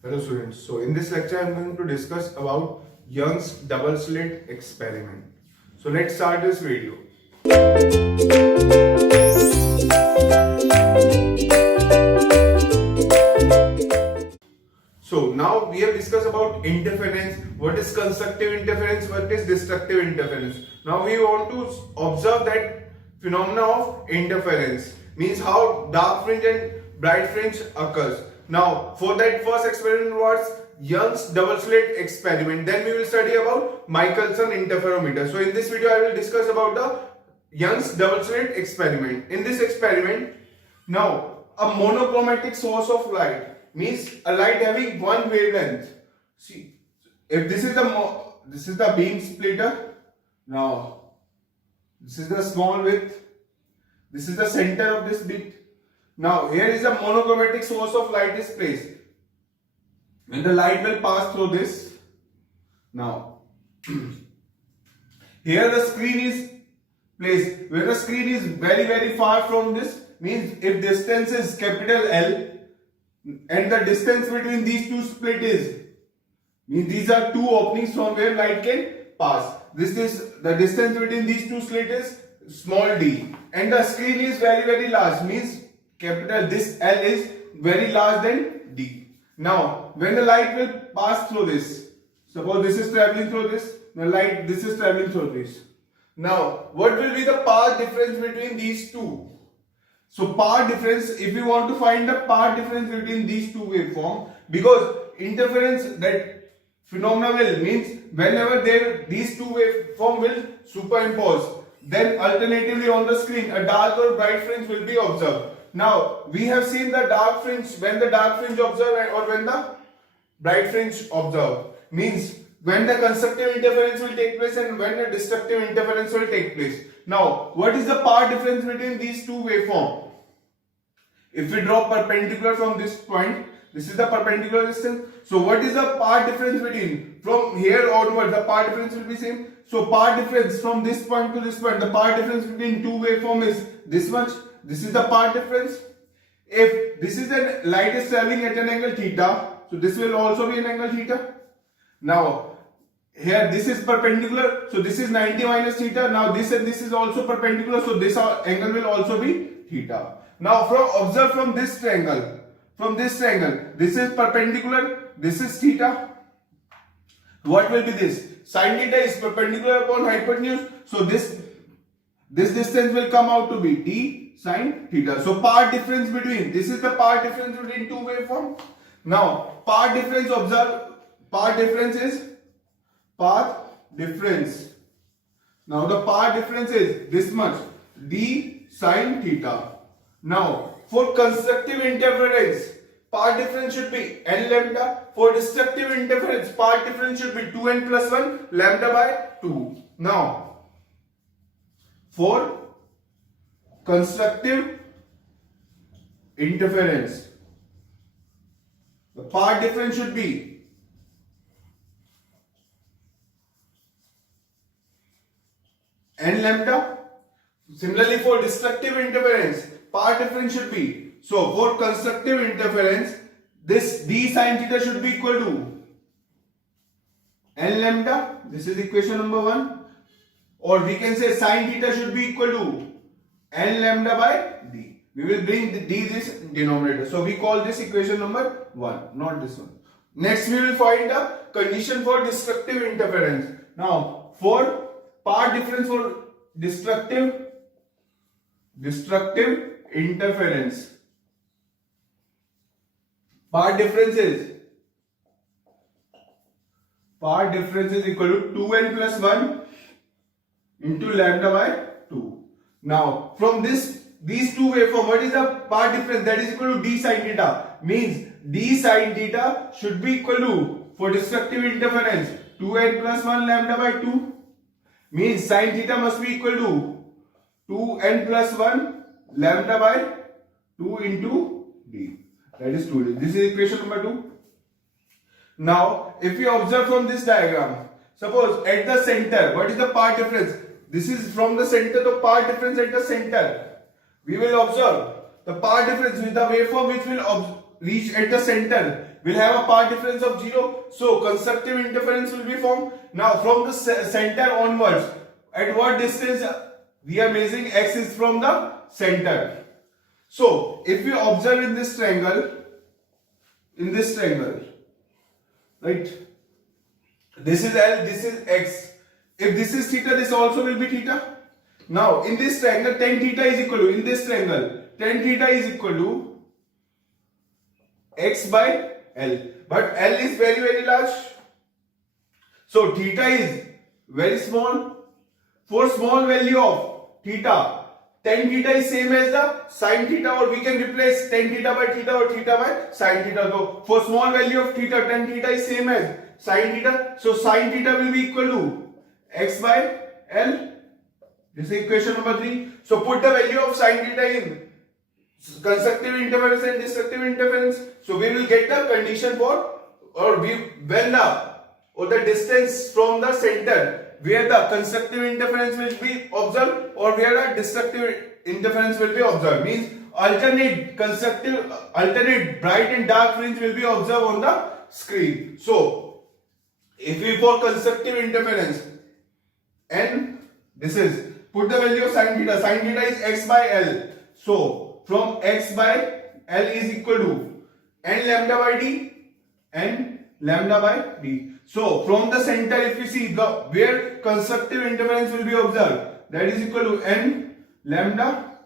Hello students, so in this lecture I am going to discuss about Young's double slit experiment. So let's start this video. So now we have discussed about interference, what is constructive interference, what is destructive interference. Now we want to observe that phenomena of interference, means how dark fringe and bright fringe occurs. Now for that first experiment was Young's double slit experiment. Then we will study about Michelson interferometer. So in this video I will discuss about the Young's double slit experiment. In this experiment, now a monochromatic source of light means a light having one wavelength. See, if this is the beam splitter. Now this is the small width. This is the center of this bit. Now here is a monochromatic source of light is placed. When the light will pass through this, now here the screen is placed. Where the screen is very far from this, means if distance is capital L and the distance between these two split is, means these are two openings from where light can pass. This is the distance between these two slits is small d, and the screen is very large, means capital this L is very large than d. Now when the light will pass through this, suppose this is traveling through this, the light this is traveling through this. Now what will be the path difference between these two? So path difference, if you want to find the path difference between these two waveforms, because interference, that phenomena will means whenever these two waveforms will superimpose, then alternatively on the screen a dark or bright fringe will be observed. Now we have seen the dark fringe, when the dark fringe observe or when the bright fringe observe, means when the constructive interference will take place and when the destructive interference will take place. Now what is the path difference between these two waveforms? If we draw perpendicular from this point, this is the perpendicular distance. So what is the path difference between, from here onward the path difference will be same. So path difference from this point to this point, the path difference between two waveforms is this much. This is the path difference. If this is a light is traveling at an angle theta, so this will also be an angle theta. Now here this is perpendicular, so this is 90 minus theta. Now this and this is also perpendicular, so this angle will also be theta. Now observe from this triangle, this is perpendicular, this is theta. What will be this? Sin theta is perpendicular upon hypotenuse, so this distance will come out to be d sin theta. So path difference between, this is the path difference between two waveforms. Now path difference, observe, path difference is path difference. Now the path difference is this much, d sin theta. Now for constructive interference, path difference should be n lambda. For destructive interference, path difference should be 2n plus 1 lambda by 2. Now for constructive interference, the path difference should be n lambda. Similarly for destructive interference, path difference should be, so for constructive interference, this d sin theta should be equal to n lambda. This is equation number 1. Or we can say sin theta should be equal to n lambda by d. We will bring the d this denominator. So we call this equation number 1, not this one. Next we will find the condition for destructive interference. Now for path difference for destructive interference, path difference is equal to 2n plus 1 into lambda by 2. Now from these two waveforms, what is the path difference? That is equal to d sin theta. Means d sin theta should be equal to, for destructive interference, 2n plus 1 lambda by 2. Means sin theta must be equal to 2n plus 1 lambda by 2 into d. That is 2d. This is equation number 2. Now if you observe from this diagram, suppose at the center, what is the path difference? This is from the center, the path difference at the center. We will observe the path difference with the waveform which will reach at the center will have a path difference of 0. So constructive interference will be formed. Now from the center onwards, at what distance we are measuring x is from the center. So if we observe in this triangle, right, this is L, this is x. If this is theta, this also will be theta. Now in this triangle, tan theta is equal to, in this triangle, tan theta is equal to x by L. But L is very, very large. So theta is very small. For small value of theta, tan theta is same as the sin theta, or we can replace tan theta by theta or theta by sin theta. So for small value of theta, tan theta is same as sin theta. So sin theta will be equal to x by L. This is equation number 3. So put the value of sin theta in constructive interference and destructive interference. So we will get the condition for, or the distance from the center where the constructive interference will be observed or where the destructive interference will be observed. Means alternate bright and dark fringe will be observed on the screen. So if we for constructive interference, and this is, put the value of sin theta is x by L. So from x by L is equal to n lambda by d, n lambda by d. So from the center, if we see where constructive interference will be observed, that is equal to n lambda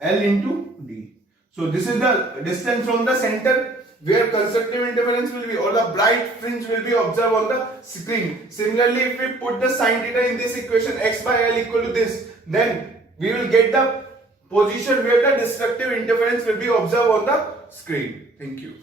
L into d. So this is the distance from the center where constructive interference will be, or the bright fringe will be observed on the screen. Similarly, if we put the sin theta in this equation, x by L equal to this, then we will get the position where the destructive interference will be observed on the screen. Thank you.